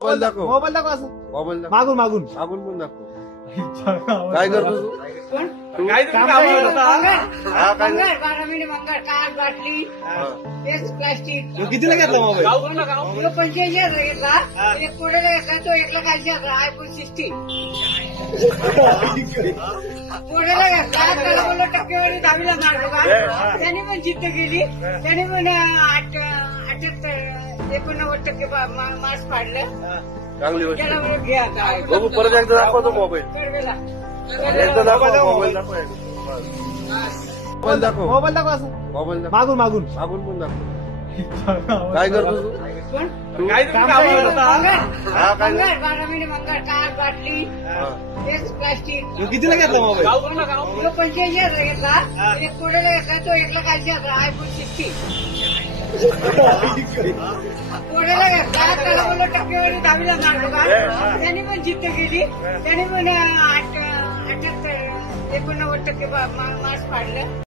Mobile दाखव. Mobile दाखव असं मोबाईल दाखव. मागून मागून मागून पण दाखव. काय करतो तू? काय हा, काय करतो? 12 मिनिट मंगळ काच बाटली तेच प्लास्टिक कितीला घेतला मोबाईल? 85,000 घेतला एक पुढेला घेतला तो 1,80,000 आयफोन 16 पुढेला घेतला त्याला बोललो टक्केवारी 10वीला मारलो का त्याने पण जिद्द केली त्याने पण 89% मार्क्स पाडलं चांगली गोष्ट. त्याला बोललो घे आता बघू परत एकदा दाखवतो मोबाईल. कडवेला एकदा दाखव मोबाईल दाखव. मोबाईल दाखव. मोबाईल दाखव असं मोबाईल दाखव. मागून मागून मागून पण दाखव. काय करतो तू? हा, काय करतो? 12 मिनिट मंगळ काच बाटली तेच प्लास्टिक कितीला घेतला मोबाईल? 85,000 घेतला एक पुढेला घेतला तो 1,80,000 आयफोन 16 पुढेला घेतला त्याला बोललो टक्केवारी 10वीला मारलो का त्याने पण जिद्द केली त्याने पण 89% मार्क्स पाडलं